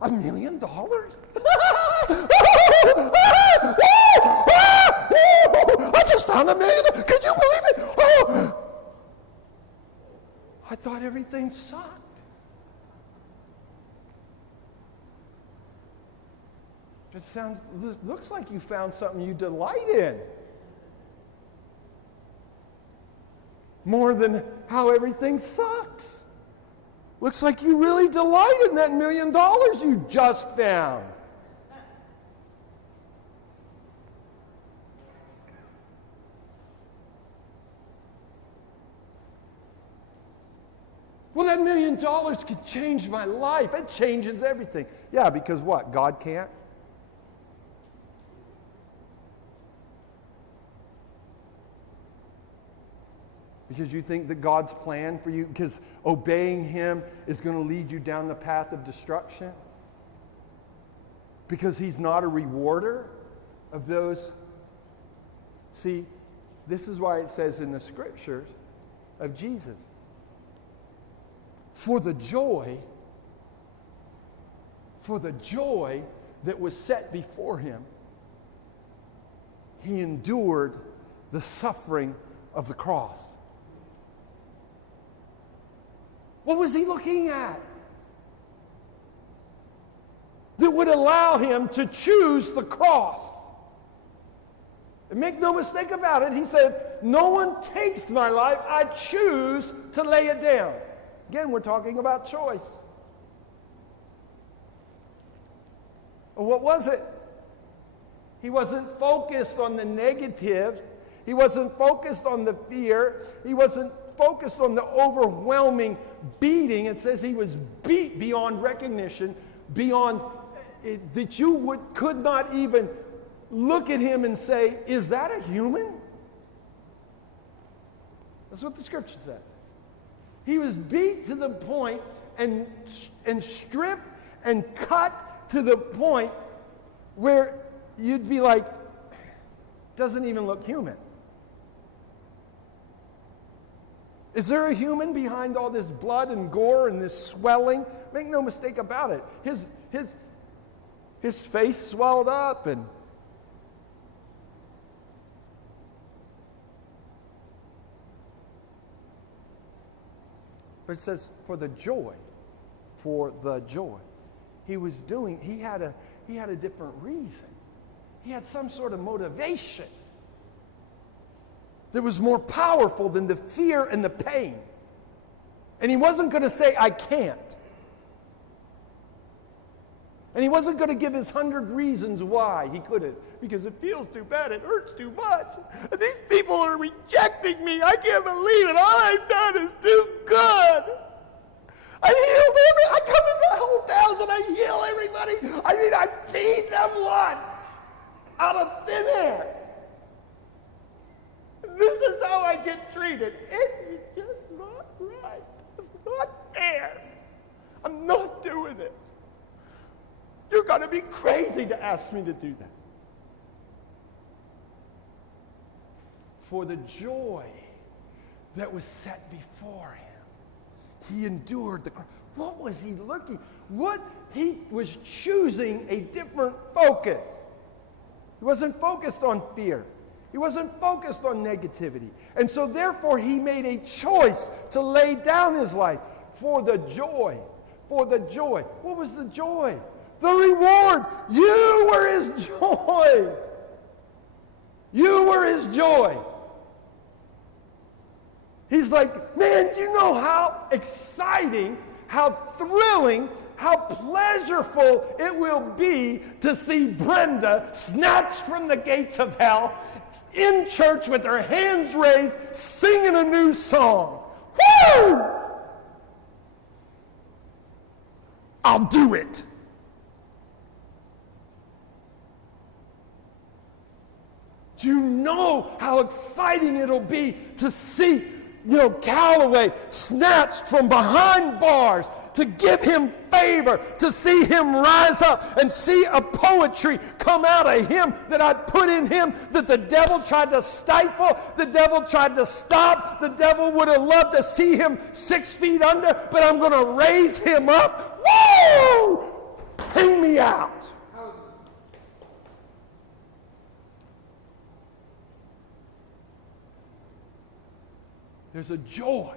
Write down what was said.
$1 million? I just found $1 million. Could you believe it? Oh. I thought everything sucked. Looks like you found something you delight in. More than how everything sucks. Looks like you really delight in that $1 million you just found. Well, that $1 million could change my life. It changes everything. Yeah, because what? God can't? Because you think that God's plan for you, because obeying Him is going to lead you down the path of destruction? Because He's not a rewarder of those? See, this is why it says in the Scriptures of Jesus, for the joy that was set before Him, He endured the suffering of the cross. What was He looking at that would allow Him to choose the cross? And make no mistake about it, He said, no one takes my life, I choose to lay it down. Again, we're talking about choice. What was it? He wasn't focused on the negative. He wasn't focused on the fear. He wasn't focused on the overwhelming beating. It says He was beat beyond recognition, beyond that you could not even look at Him and say, is that a human? That's what the Scripture says. He was beat to the point and stripped and cut to the point where you'd be like, doesn't even look human. Is there a human behind all this blood and gore and this swelling? Make no mistake about it. His face swelled up and but it says for the joy. He had a different reason. He had some sort of motivation that was more powerful than the fear and the pain. And He wasn't going to say, I can't. And He wasn't going to give His 100 reasons why He couldn't. Because it feels too bad, it hurts too much. And these people are rejecting me. I can't believe it. All I've done is too good. I come into whole towns and I heal everybody. I feed them lunch out of thin air. This is how I get treated. It is just not right. It's not fair. I'm not doing it. You're going to be crazy to ask me to do that. For the joy that was set before Him, He endured the cross. What was He looking? He was choosing a different focus. He wasn't focused on fear. He wasn't focused on negativity. And so therefore He made a choice to lay down His life for the joy. For the joy. What was the joy? The reward. You were His joy. You were His joy. He's like, man, do you know how exciting, how thrilling, how pleasurable it will be to see Brenda snatched from the gates of hell in church with her hands raised, singing a new song. Woo! I'll do it. Do you know how exciting it'll be to see, Calloway snatched from behind bars, to give him favor, to see him rise up and see a poetry come out of him that I put in him that the devil tried to stifle, the devil tried to stop, the devil would have loved to see him 6 feet under, but I'm going to raise him up. Woo! way out. There's a joy